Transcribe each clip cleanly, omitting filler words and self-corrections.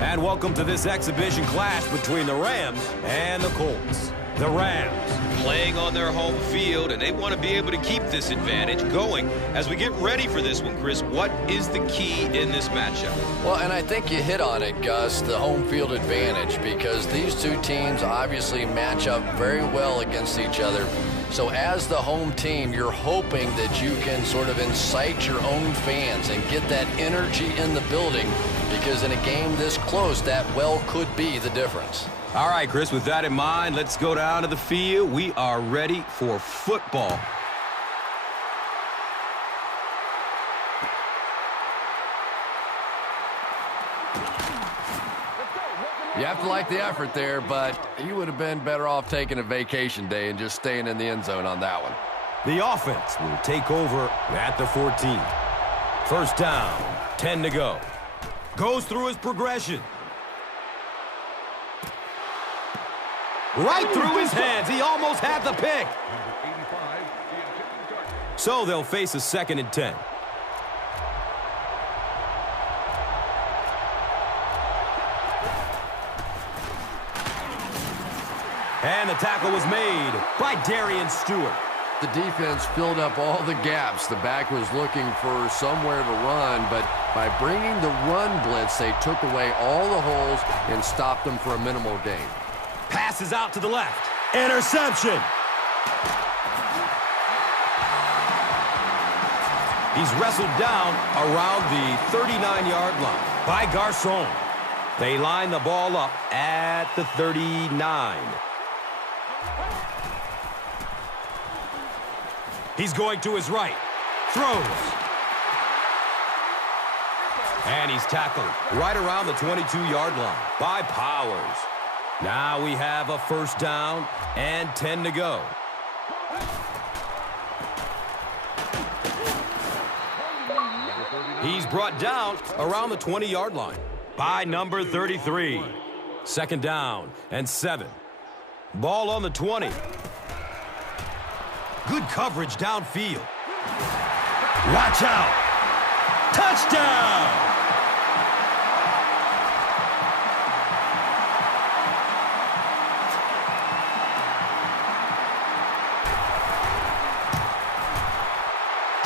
And welcome to this exhibition clash between the Rams and the Colts. The Rams playing on their home field, and they want to be able to keep this advantage going. As we get ready for this one, Chris, what is the key in this matchup? Well, and I think you hit on it, Gus, the home field advantage, because these two teams obviously match up very well against each other. So as the home team, you're hoping that you can sort of incite your own fans and get that energy in the building, because in a game this close, that well could be the difference. All right, Chris, with that in mind, let's go down to the field. We are ready for football. You have to like the effort there, but you would have been better off taking a vacation day and just staying in the end zone on that one. The offense will take over at the 14. First down, 10 to go. Goes through his progression. Right through his hands. He almost had the pick. So they'll face a 2nd and 10. And the tackle was made by Darian Stewart. The defense filled up all the gaps. The back was looking for somewhere to run, but by bringing the run blitz, they took away all the holes and stopped them for a minimal gain. Passes out to the left. Interception. He's wrestled down around the 39-yard line by Garcon. They line the ball up at the 39. He's going to his right. Throws. And he's tackled right around the 22-yard line by Powers. Now we have a first down and 10 to go. He's brought down around the 20-yard line by number 33. Second down and 7. Ball on the 20. Good coverage downfield. Watch out. Touchdown!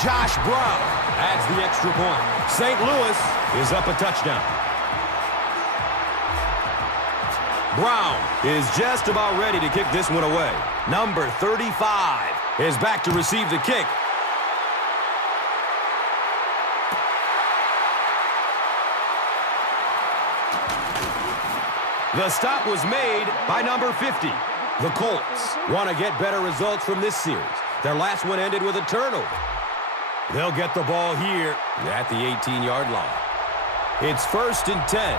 Josh Brown adds the extra point. St. Louis is up a touchdown. Brown is just about ready to kick this one away. Number 35 is back to receive the kick. The stop was made by number 50. The Colts want to get better results from this series. Their last one ended with a turnover. They'll get the ball here at the 18-yard line. It's 1st and 10.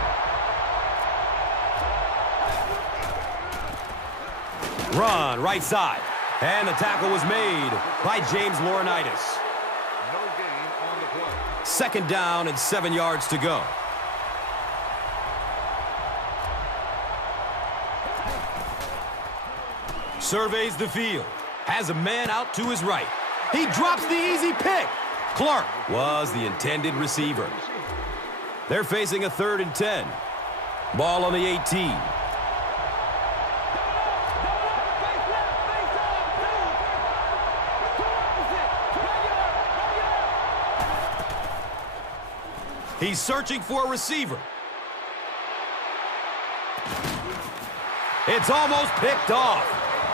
Run right side. And the tackle was made by James Laurinaitis. No gain on the play. 2nd down and 7 yards to go. Surveys the field. Has a man out to his right. He drops the easy pick. Clark was the intended receiver. They're facing a 3rd and 10. Ball on the 18. He's searching for a receiver. It's almost picked off.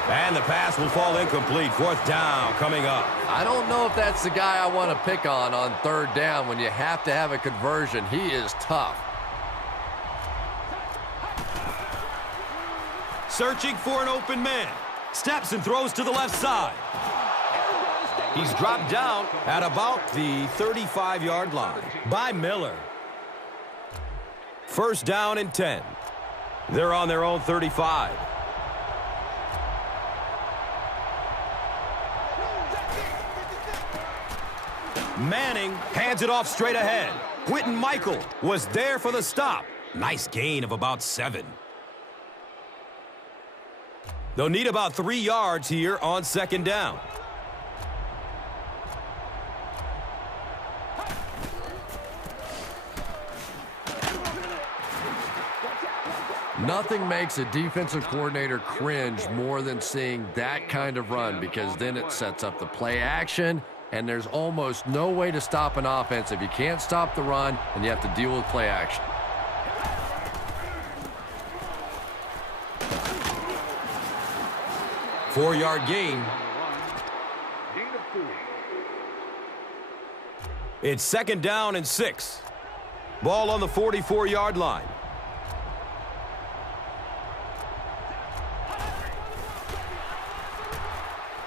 And the pass will fall incomplete. 4th down coming up. I don't know if that's the guy I want to pick on 3rd down when you have to have a conversion. He is tough. Searching for an open man. Steps and throws to the left side. He's dropped down at about the 35-yard line by Miller. 1st down and 10. They're on their own 35. Manning hands it off straight ahead. Quentin Michael was there for the stop. Nice gain of about 7. They'll need about 3 yards here on 2nd down. Nothing makes a defensive coordinator cringe more than seeing that kind of run, because then it sets up the play action, and there's almost no way to stop an offense if you can't stop the run and you have to deal with play action. Four-yard gain. Gain of 4. It's 2nd down and 6. Ball on the 44-yard line.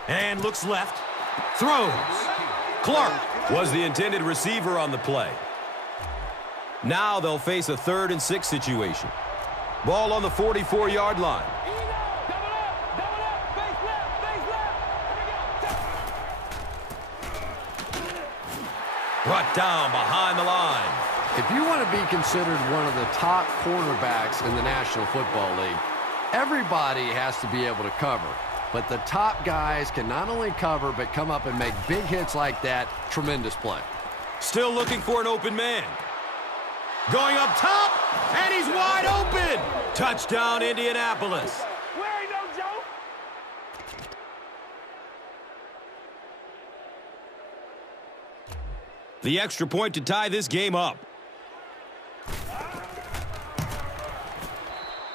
And looks left. Throws. Clark was the intended receiver on the play. Now they'll face a 3rd and 6 situation. Ball on the 44-yard line. Brought down behind the line. If you want to be considered one of the top quarterbacks in the National Football League, everybody has to be able to cover. But the top guys can not only cover, but come up and make big hits like that. Tremendous play. Still looking for an open man. Going up top, and he's wide open. Touchdown, Indianapolis. The extra point to tie this game up.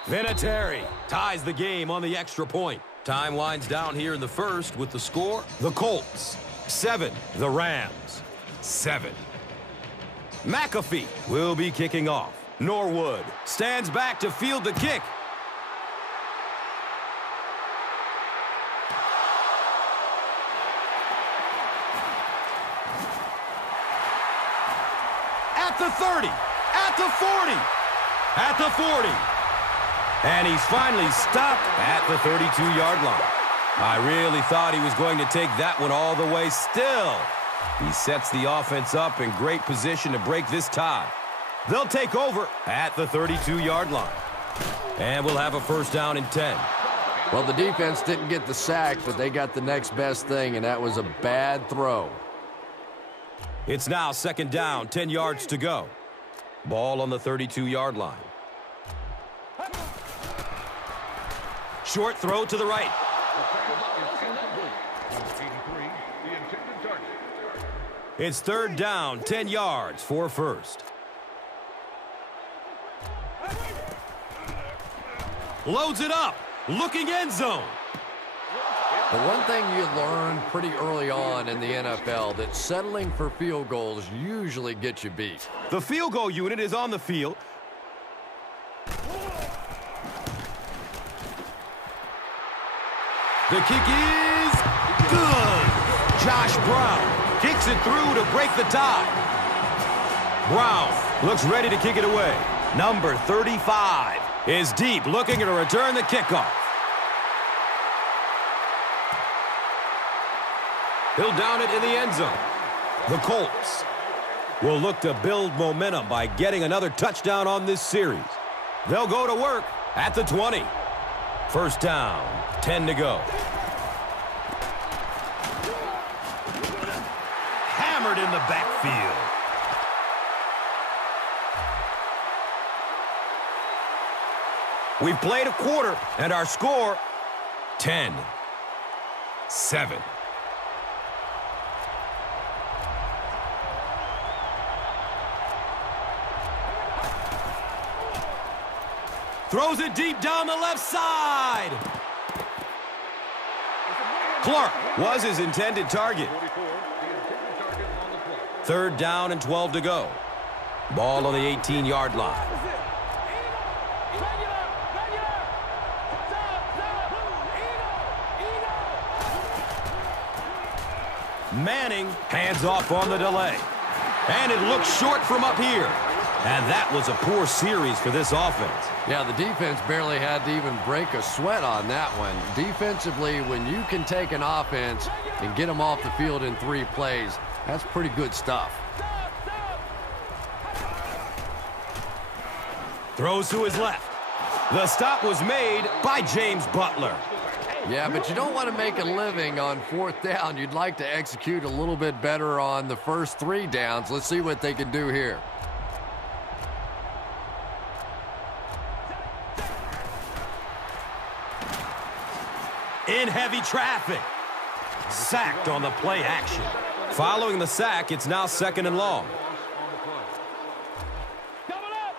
Vinatieri ties the game on the extra point. Time winds down here in the first with the score. The Colts, 7. The Rams, 7. McAfee will be kicking off. Norwood stands back to field the kick. At the 30, at the 40, at the 40. And he's finally stopped at the 32-yard line. I really thought he was going to take that one all the way. Still, he sets the offense up in great position to break this tie. They'll take over at the 32-yard line. And we'll have a 1st down and 10. Well, the defense didn't get the sack, but they got the next best thing, and that was a bad throw. It's now 2nd down, 10 yards to go. Ball on the 32-yard line. Short throw to the right. It's 3rd down, 10 yards for 1st. Loads it up, looking end zone. The one thing you learn pretty early on in the NFL, that settling for field goals usually gets you beat. The field goal unit is on the field. The kick is good. Josh Brown kicks it through to break the tie. Brown looks ready to kick it away. Number 35 is deep, looking to return the kickoff. He'll down it in the end zone. The Colts will look to build momentum by getting another touchdown on this series. They'll go to work at the 20. 1st down, 10 to go. Hammered in the backfield. We've played a quarter, and our score, 10-7. Throws it deep down the left side. Clark was his intended target. 3rd down and 12 to go. Ball on the 18-yard line. Manning hands off on the delay. And it looks short from up here. And that was a poor series for this offense. Yeah, the defense barely had to even break a sweat on that one. Defensively, when you can take an offense and get them off the field in 3 plays, that's pretty good stuff. Throws to his left. The stop was made by James Butler. Yeah, but you don't want to make a living on 4th down. You'd like to execute a little bit better on the first 3 downs. Let's see what they can do here. In heavy traffic. Sacked on the play action. Following the sack, it's now 2nd and long. Double up,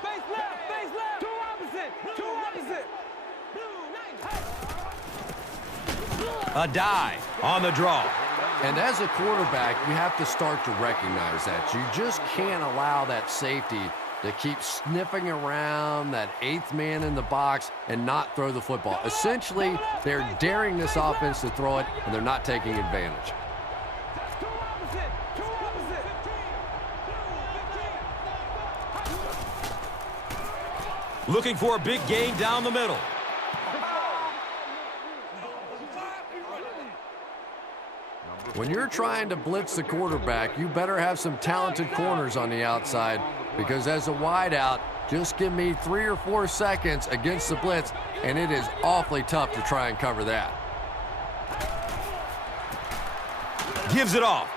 face left, two opposite. A dive on the draw. And as a quarterback, you have to start to recognize that. You just can't allow that safety to keep sniffing around that 8th man in the box and not throw the football. Essentially, they're daring this offense to throw it, and they're not taking advantage. Looking for a big gain down the middle. When you're trying to blitz the quarterback, you better have some talented corners on the outside, because as a wideout, just give me 3 or 4 seconds against the blitz, and it is awfully tough to try and cover that. Gives it off.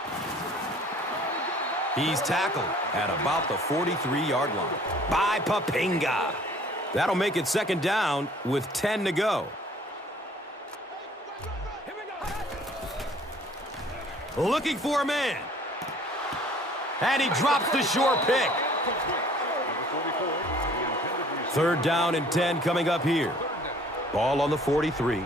He's tackled at about the 43-yard line by Papinga. That'll make it 2nd down with 10 to go. Looking for a man. And he drops the short pick. 3rd down and 10 coming up here. Ball on the 43.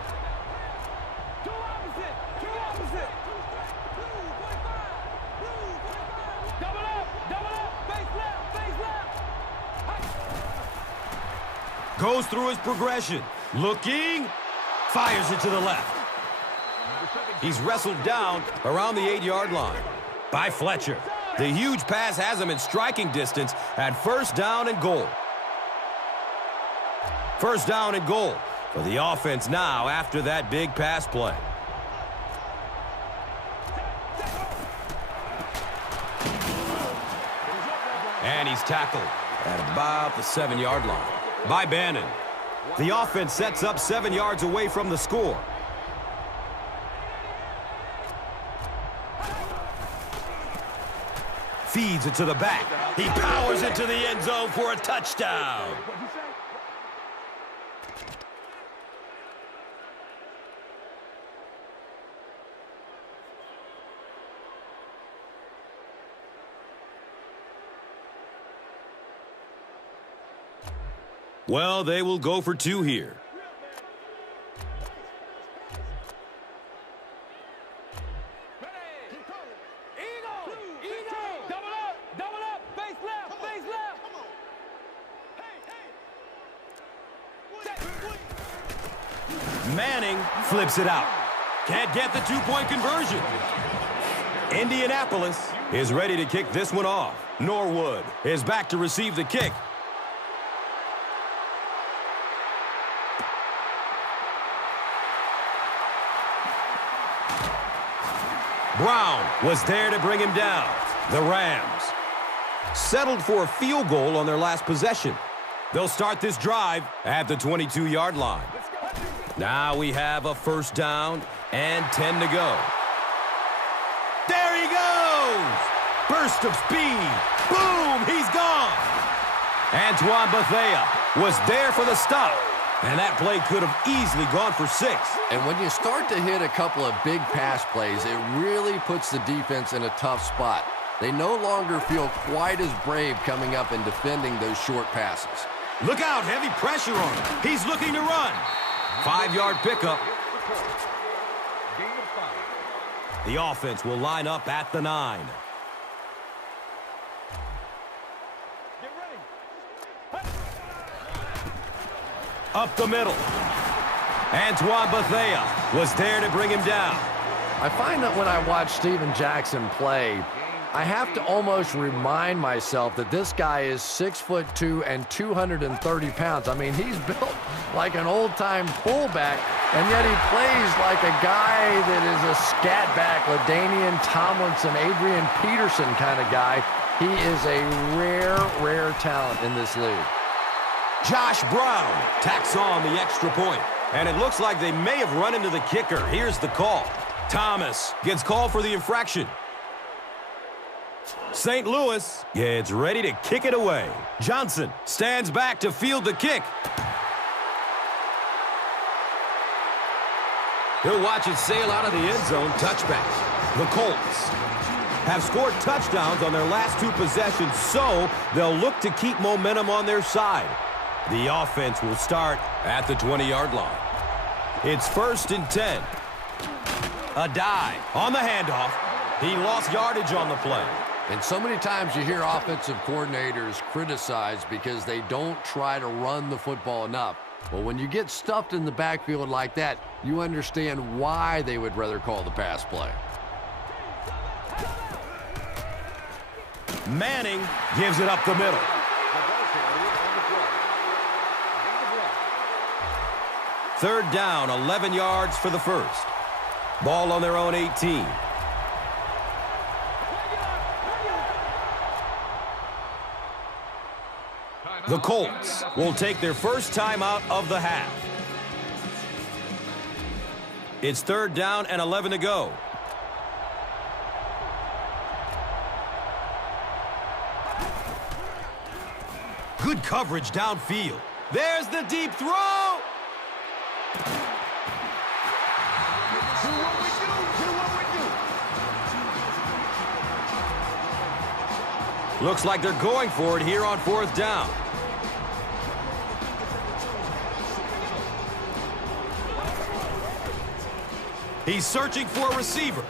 Goes through his progression. Looking. Fires it to the left. He's wrestled down around the 8-yard line by Fletcher. The huge pass has him in striking distance at 1st down and goal. 1st down and goal for the offense now after that big pass play. And he's tackled at about the 7-yard line by Bannon. The offense sets up 7 yards away from the score. Feeds it to the back. He powers it to the end zone for a touchdown. Well, they will go for 2 here. Manning flips it out. Can't get the 2-point conversion. Indianapolis is ready to kick this one off. Norwood is back to receive the kick. Brown was there to bring him down. The Rams settled for a field goal on their last possession. They'll start this drive at the 22-yard line. Now we have a 1st down and 10 to go. There he goes! Burst of speed. Boom! He's gone! Antoine Bethea was there for the stop. And that play could have easily gone for 6. And when you start to hit a couple of big pass plays, it really puts the defense in a tough spot. They no longer feel quite as brave coming up and defending those short passes. Look out, heavy pressure on him. He's looking to run. 5-yard pickup. The offense will line up at the 9. Up the middle. Antoine Bethea was there to bring him down. I find that when I watch Steven Jackson play, I have to almost remind myself that this guy is 6'2" and 230 pounds. I mean, he's built like an old-time fullback, and yet he plays like a guy that is a scat back, LaDainian Tomlinson, Adrian Peterson kind of guy. He is a rare, rare talent in this league. Josh Brown tacks on the extra point, and it looks like they may have run into the kicker. Here's the call. Thomas gets called for the infraction. St. Louis gets ready to kick it away. Johnson stands back to field the kick. He'll watch it sail out of the end zone. Touchback. The Colts have scored touchdowns on their last 2 possessions, so they'll look to keep momentum on their side. The offense will start at the 20-yard line. It's 1st and 10. A dive on the handoff. He lost yardage on the play. And so many times you hear offensive coordinators criticized because they don't try to run the football enough. Well, when you get stuffed in the backfield like that, you understand why they would rather call the pass play. Manning gives it up the middle. Third down, 11 yards for the first. Ball on their own 18. The Colts will take their first time out of the half. It's 3rd down and 11 to go. Good coverage downfield. There's the deep throw. Looks like they're going for it here on 4th down. He's searching for a receiver.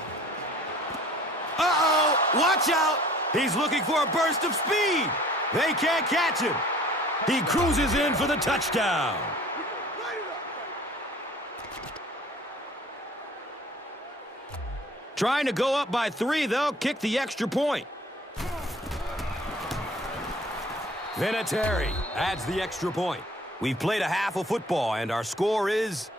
Uh-oh, watch out. He's looking for a burst of speed. They can't catch him. He cruises in for the touchdown. Trying to go up by 3, they'll kick the extra point. Vinatieri adds the extra point. We've played a half of football, and our score is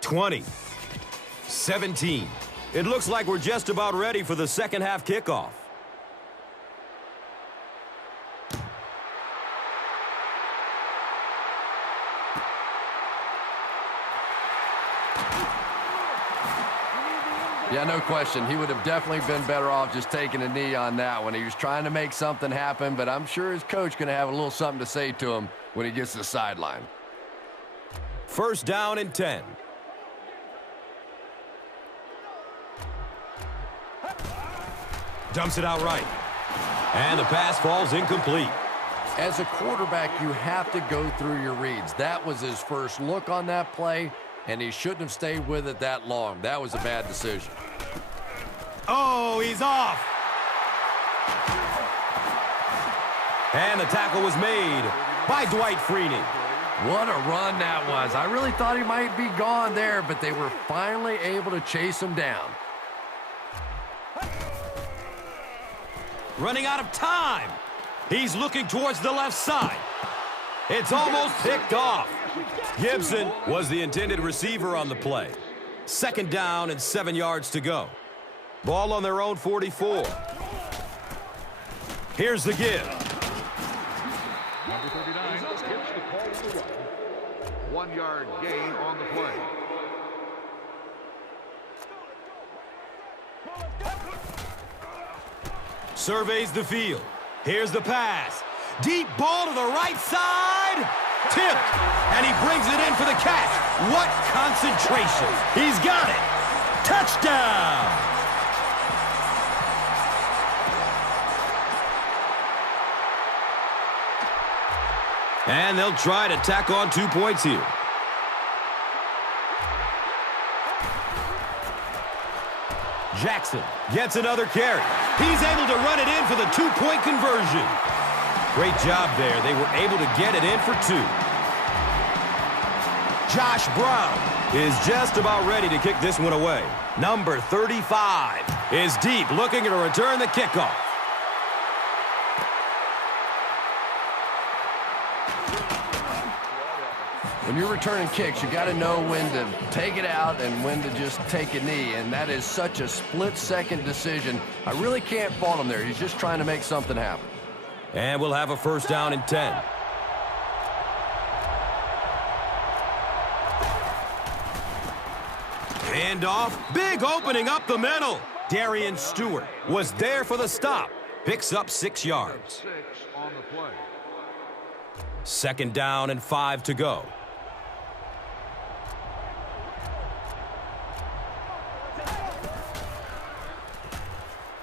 20-17. It looks like we're just about ready for the second half kickoff. Yeah, no question. He would have definitely been better off just taking a knee on that one. He was trying to make something happen, but I'm sure his coach going to have a little something to say to him when he gets to the sideline. 1st down and 10. Dumps it out right. And the pass falls incomplete. As a quarterback, you have to go through your reads. That was his first look on that play, and he shouldn't have stayed with it that long. That was a bad decision. Oh, he's off. And the tackle was made by Dwight Freeney. What a run that was. I really thought he might be gone there, but they were finally able to chase him down. Running out of time. He's looking towards the left side. It's almost picked off. Gibson was the intended receiver on the play. 2nd down and 7 yards to go. Ball on their own 44. Here's the give. Number 39 gets the call on the run. 1-yard gain on the play. Surveys the field. Here's the pass. Deep ball to the right side. Tipped. And he brings it in for the catch. What concentration. He's got it. Touchdown. And they'll try to tack on 2 points here. Jackson gets another carry. He's able to run it in for the 2-point conversion. Great job there. They were able to get it in for 2. Josh Brown is just about ready to kick this one away. Number 35 is deep, looking to return the kickoff. When you're returning kicks, you got to know when to take it out and when to just take a knee, and that is such a split-second decision. I really can't fault him there. He's just trying to make something happen. And we'll have a 1st down and 10. Handoff, big opening up the middle. Darian Stewart was there for the stop. Picks up 6 yards. 6 on the play. 2nd down and 5 to go.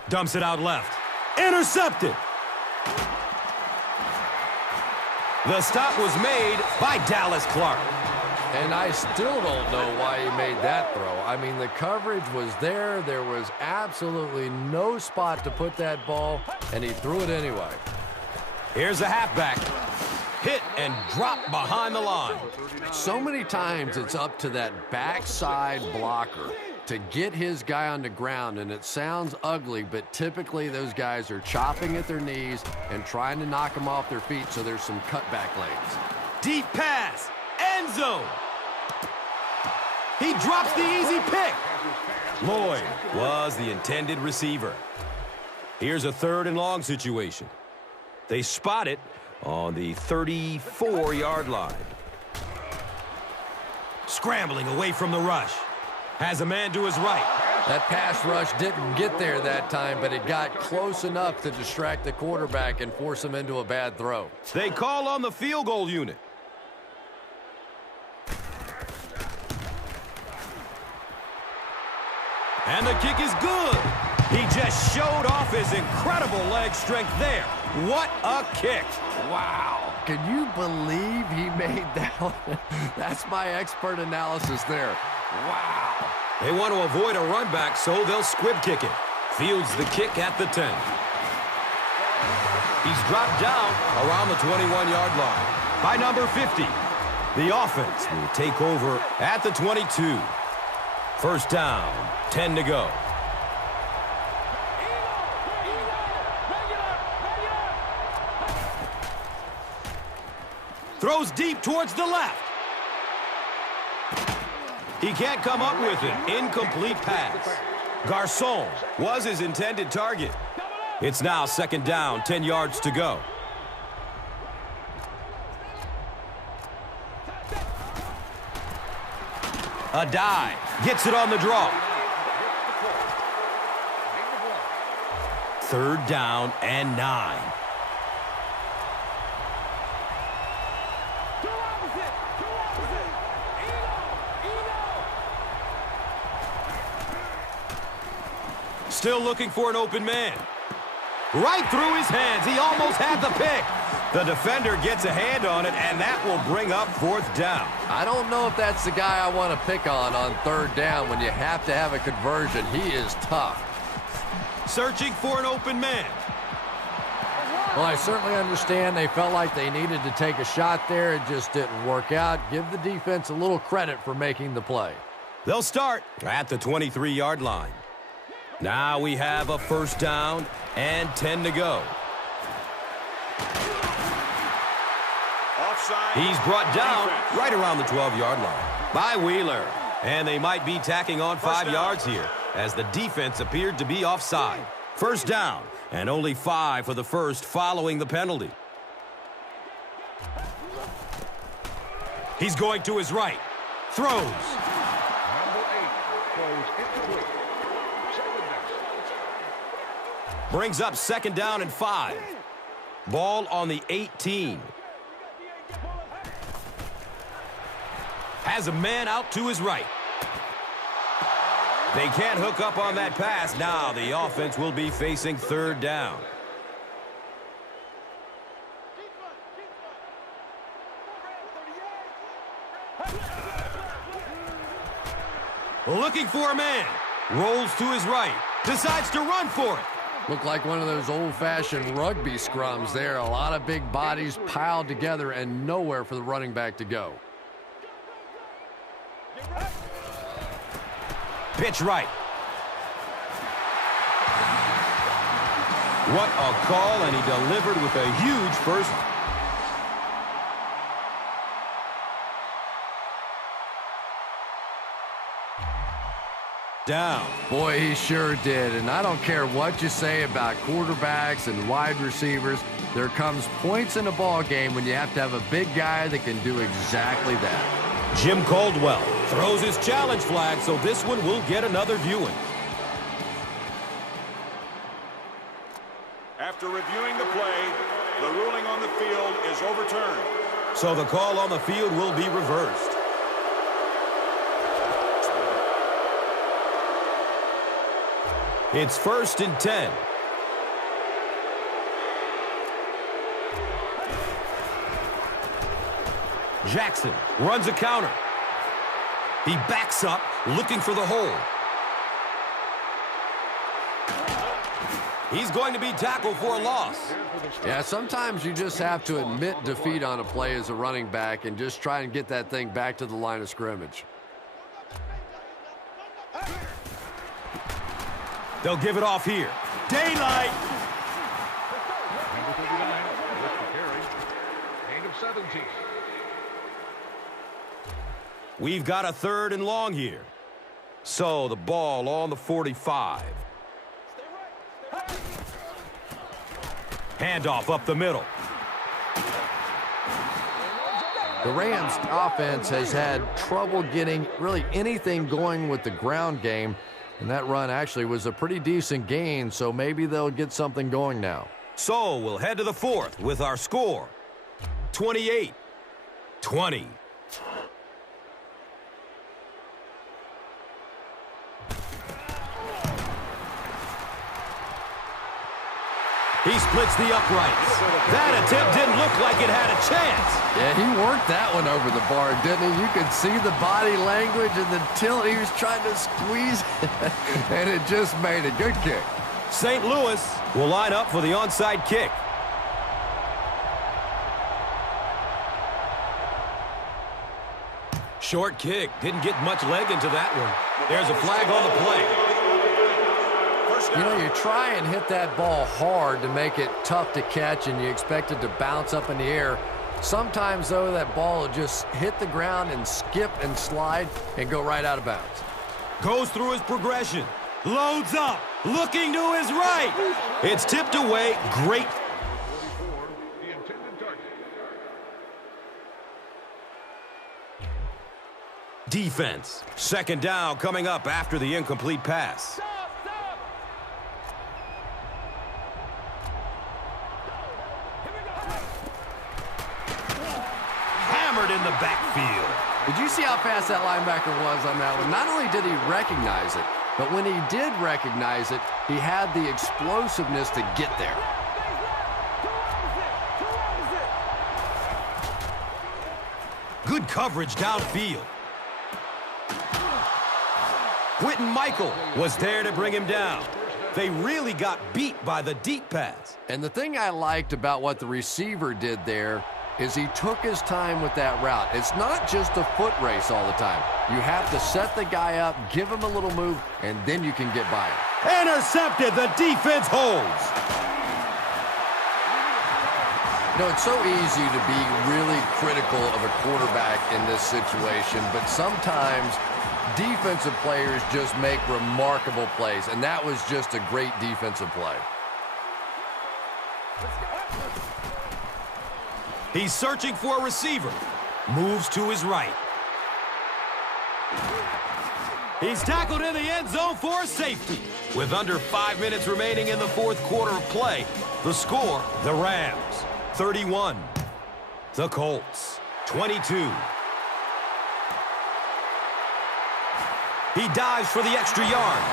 Dumps it out left. Intercepted. The stop was made by Dallas Clark. And I still don't know why he made that throw. I mean, the coverage was there. There was absolutely no spot to put that ball, and he threw it anyway. Here's a halfback. Hit and drop behind the line. So many times it's up to that backside blocker to get his guy on the ground, and it sounds ugly, but typically those guys are chopping at their knees and trying to knock them off their feet, so there's some cutback lanes. Deep pass. End zone. He drops the easy pick. Lloyd was the intended receiver. Here's a 3rd and long situation. They spot it on the 34-yard line. Scrambling away from the rush. Has a man to his right. That pass rush didn't get there that time, but it got close enough to distract the quarterback and force him into a bad throw. They call on the field goal unit. And the kick is good. He just showed off his incredible leg strength there. What a kick. Wow. Can you believe he made that one? That's my expert analysis there. Wow. They want to avoid a run back, so they'll squib kick it. Fields the kick at the 10. He's dropped down around the 21-yard line by number 50. The offense will take over at the 22. First down, 10 to go. Throws deep towards the left. He can't come up with it. Incomplete pass. Garçon was his intended target. It's now 2nd down, 10 yards to go. A dive. Gets it on the draw. 3rd down and 9. Still looking for an open man. Right through his hands. He almost had the pick. The defender gets a hand on it, and that will bring up 4th down. I don't know if that's the guy I want to pick on 3rd down when you have to have a conversion. He is tough. Searching for an open man. Well, I certainly understand they felt like they needed to take a shot there. It just didn't work out. Give the defense a little credit for making the play. They'll start at the 23-yard line. Now we have a 1st down and 10 to go. Offside. He's brought down right around the 12-yard line by Wheeler. And they might be tacking on 5 yards here as the defense appeared to be offside. 1st down and only 5 for the first following the penalty. He's going to his right. Throws. Number 8 throws incomplete. Brings up 2nd down and 5. Ball on the 18. Has a man out to his right. They can't hook up on that pass. Now the offense will be facing 3rd down. Looking for a man. Rolls to his right. Decides to run for it. Looked like one of those old-fashioned rugby scrums there. A lot of big bodies piled together and nowhere for the running back to go. Pitch right. What a call, and he delivered with a huge first. Down. Boy, he sure did. And I don't care what you say about quarterbacks and wide receivers. There comes points in a ball game when you have to have a big guy that can do exactly that. Jim Caldwell throws his challenge flag, so this one will get another viewing. After reviewing the play, the ruling on the field is overturned. So the call on the field will be reversed. It's 1st and 10. Jackson runs a counter. He backs up, looking for the hole. He's going to be tackled for a loss. Yeah, sometimes you just have to admit defeat on a play as a running back and just try and get that thing back to the line of scrimmage. They'll give it off here. Daylight. Number 39 with the carry. Gain of 17. We've got a 3rd and long here. So the ball on the 45. Handoff up the middle. The Rams offense has had trouble getting really anything going with the ground game, and that run actually was a pretty decent gain, so maybe they'll get something going now. So we'll head to the 4th with our score, 28-20. He splits the uprights. That attempt didn't look like it had a chance. Yeah, he worked that one over the bar, didn't he? You could see the body language and the tilt. He was trying to squeeze it, and it just made a good kick. St. Louis will line up for the onside kick. Short kick. Didn't get much leg into that one. There's a flag on the play. You know, you try and hit that ball hard to make it tough to catch, and you expect it to bounce up in the air. Sometimes, though, that ball will just hit the ground and skip and slide and go right out of bounds. Goes through his progression. Loads up. Looking to his right. It's tipped away. Great. 44, the intended target. Defense. 2nd down coming up after the incomplete pass. Hammered in the backfield. Did you see how fast that linebacker was on that one? Not only did he recognize it, but when he did recognize it, he had the explosiveness to get there. Good coverage downfield. Quentin Michael was there to bring him down. They really got beat by the deep pass. And the thing I liked about what the receiver did there is he took his time with that route. It's not just a foot race all the time. You have to set the guy up, give him a little move, and then you can get by him. Intercepted. The defense holds. You know, it's so easy to be really critical of a quarterback in this situation, but sometimes defensive players just make remarkable plays, and that was just a great defensive play. He's searching for a receiver. Moves to his right. He's tackled in the end zone for a safety. With under 5 minutes remaining in the 4th quarter of play, the score, the Rams, 31. The Colts, 22. He dives for the extra yard.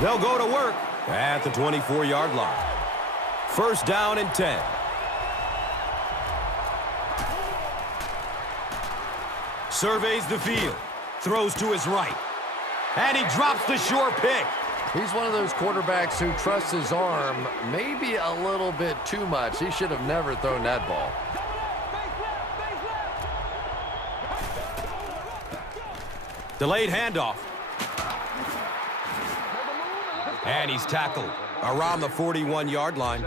They'll go to work at the 24-yard line. 1st down and 10. Surveys the field. Throws to his right. And he drops the short pick. He's one of those quarterbacks who trusts his arm maybe a little bit too much. He should have never thrown that ball. Delayed handoff. And he's tackled around the 41-yard line.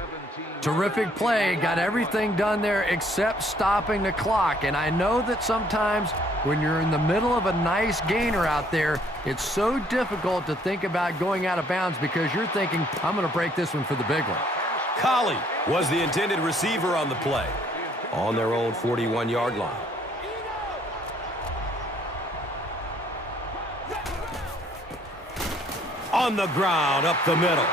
Terrific play. Got everything done there except stopping the clock. And I know that sometimes when you're in the middle of a nice gainer out there, it's so difficult to think about going out of bounds because you're thinking, I'm going to break this one for the big one. Collie was the intended receiver on the play. On their own 41-yard line. On the ground, up the middle.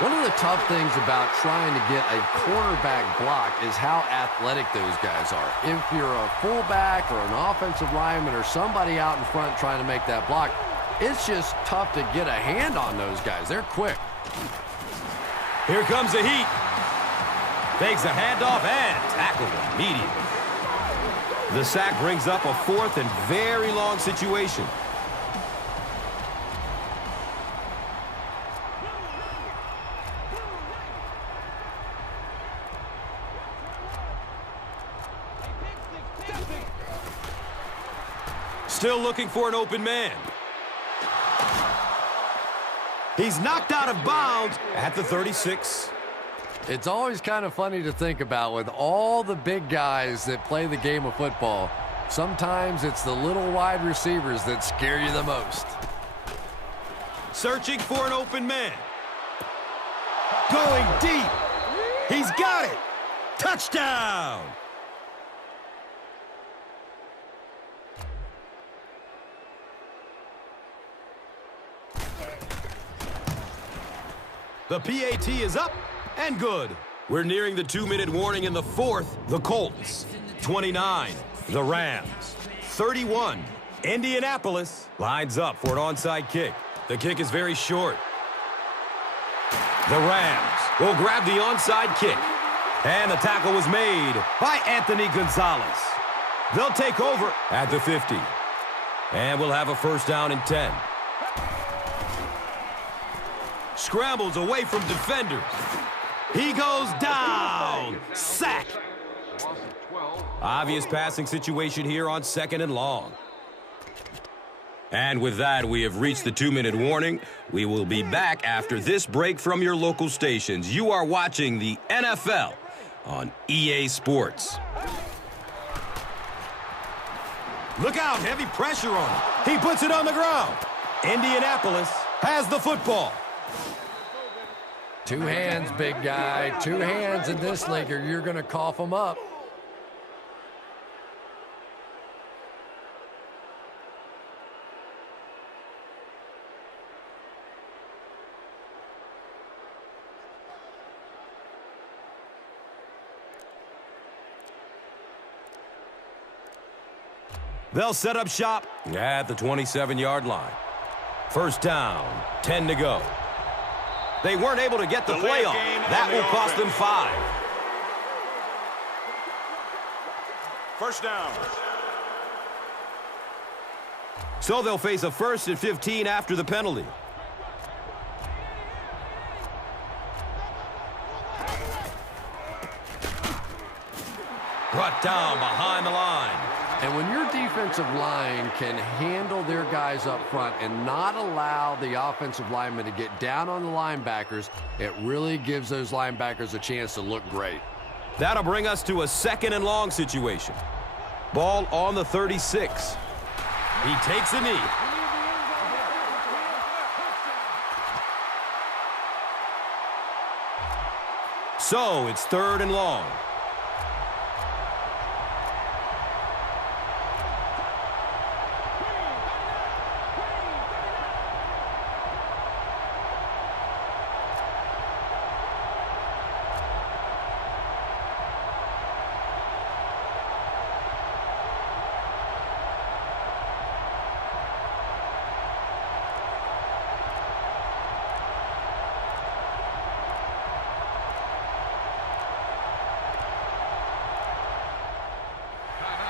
One of the tough things about trying to get a quarterback block is how athletic those guys are. If you're a fullback or an offensive lineman or somebody out in front trying to make that block, It's just tough to get a hand on those guys. They're quick. Here comes the heat. Takes a handoff and tackled immediately. The sack brings up a 4th and very long situation. Still looking for an open man. He's knocked out of bounds at the 36. It's always kind of funny to think about with all the big guys that play the game of football. Sometimes it's the little wide receivers that scare you the most. Searching for an open man. Going deep. He's got it. Touchdown. The PAT is up and good. We're nearing the 2-minute warning in the 4th. The Colts, 29. The Rams, 31. Indianapolis lines up for an onside kick. The kick is very short. The Rams will grab the onside kick. And the tackle was made by Anthony Gonzalez. They'll take over at the 50. And we'll have a first down and 10. Scrambles away from defenders. He goes down. Sack. Obvious passing situation here on 2nd and long. And with that, we have reached the 2-minute warning. We will be back after this break from your local stations. You are watching the NFL on EA Sports. Look out, heavy pressure on him. He puts it on the ground. Indianapolis has the football. 2 hands, big guy. 2 hands in this league or you're going to cough them up. They'll set up shop at the 27-yard line. First down, 10 to go. They weren't able to get the play off. That will cost them 5. First down. So they'll face a 1st and 15 after the penalty. Brought down behind the line. And when your defensive line can handle their guys up front and not allow the offensive linemen to get down on the linebackers, it really gives those linebackers a chance to look great. That'll bring us to a 2nd and long situation. Ball on the 36. He takes a knee. So it's 3rd and long.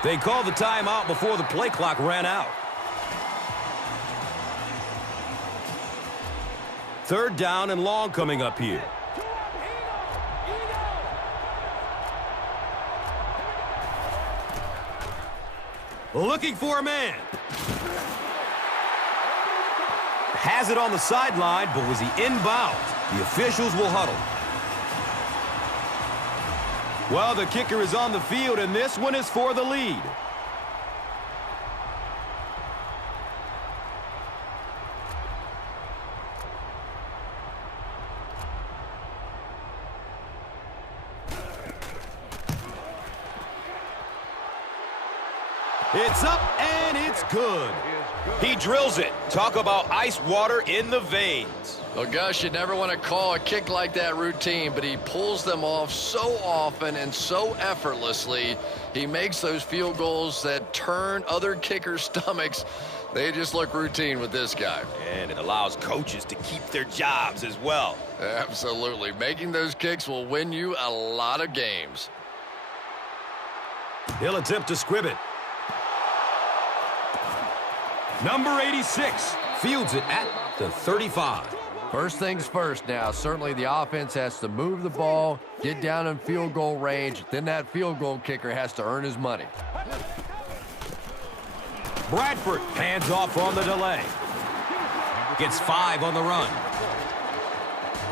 They called the timeout before the play clock ran out. 3rd down and long coming up here. Looking for a man. Has it on the sideline, but was he inbounds? The officials will huddle. Well, the kicker is on the field, and this one is for the lead. It's up, and it's good. He drills it. Talk about ice water in the veins. Well, Gus, you never want to call a kick like that routine, but he pulls them off so often and so effortlessly. He makes those field goals that turn other kickers' stomachs. They just look routine with this guy. And it allows coaches to keep their jobs as well. Absolutely. Making those kicks will win you a lot of games. He'll attempt to squib it. Number 86 fields it at the 35. First things first now. Certainly the offense has to move the ball, get down in field goal range. Then that field goal kicker has to earn his money. Bradford hands off on the delay. Gets 5 on the run.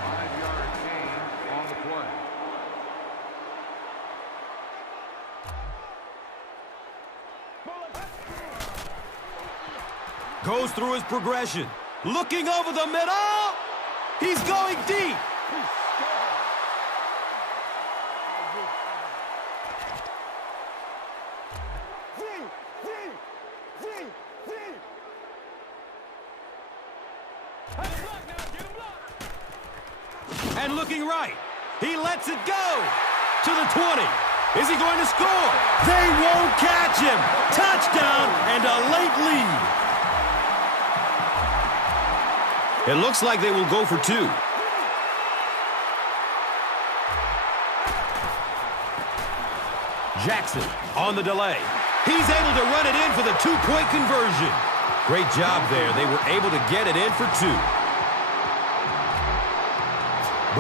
5-yard gain on the play. Goes through his progression. Looking over the middle. He's going deep. And looking right. He lets it go to the 20. Is he going to score? They won't catch him. Touchdown and a late lead. It looks like they will go for 2. Jackson on the delay. He's able to run it in for the 2-point conversion. Great job there. They were able to get it in for 2.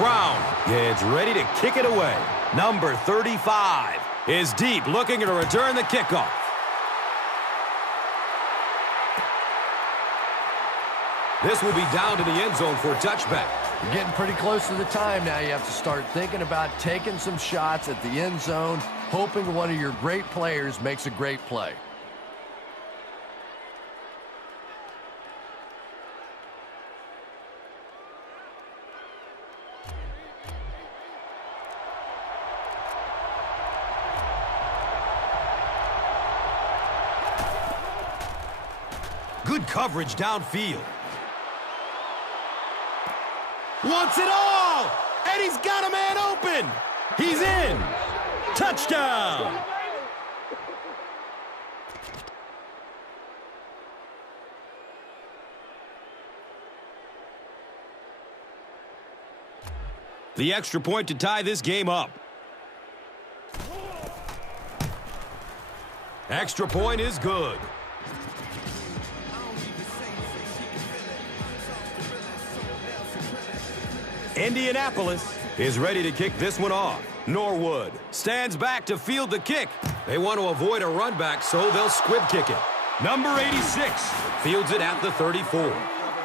Brown gets ready to kick it away. Number 35 is deep, looking to return the kickoff. This will be down to the end zone for a touchback. You're getting pretty close to the time now. You have to start thinking about taking some shots at the end zone, hoping one of your great players makes a great play. Good coverage downfield. Wants it all! And he's got a man open! He's in! Touchdown! The extra point to tie this game up. Extra point is good. Indianapolis is ready to kick this one off. Norwood stands back to field the kick. They want to avoid a run back, so they'll squib kick it. Number 86 fields it at the 34.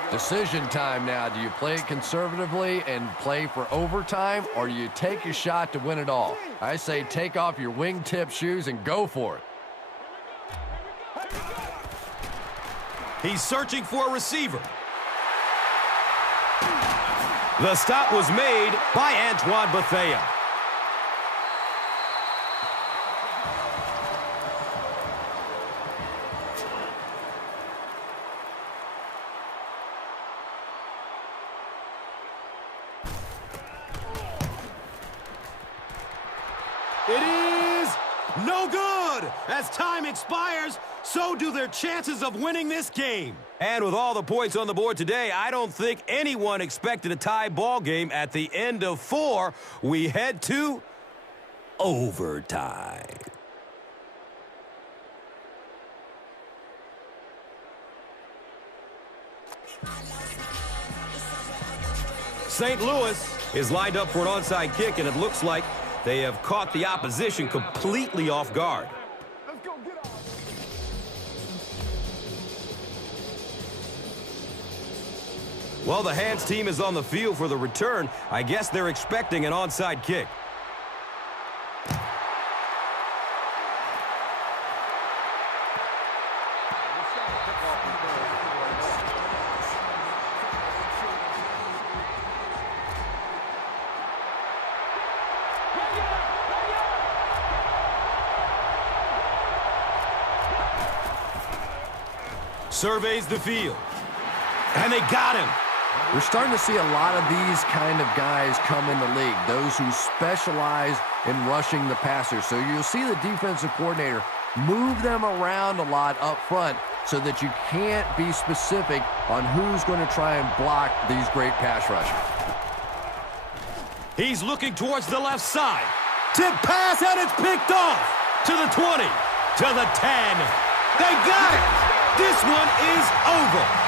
Decision time now. Do you play it conservatively and play for overtime, or do you take a shot to win it all? I say take off your wingtip shoes and go for it. He's searching for a receiver. The stop was made by Antoine Bethea. It is no good. As time expires, so do their chances of winning this game. And with all the points on the board today, I don't think anyone expected a tie ball game at the end of 4. We head to overtime. St. Louis is lined up for an onside kick, and it looks like they have caught the opposition completely off guard. Well, the hands team is on the field for the return. I guess they're expecting an onside kick. Surveys the field. And they got him. We're starting to see a lot of these kind of guys come in the league, those who specialize in rushing the passer. So you'll see the defensive coordinator move them around a lot up front so that you can't be specific on who's going to try and block these great pass rushers. He's looking towards the left side. Tip pass, and it's picked off. To the 20, to the 10. They got it. This one is over.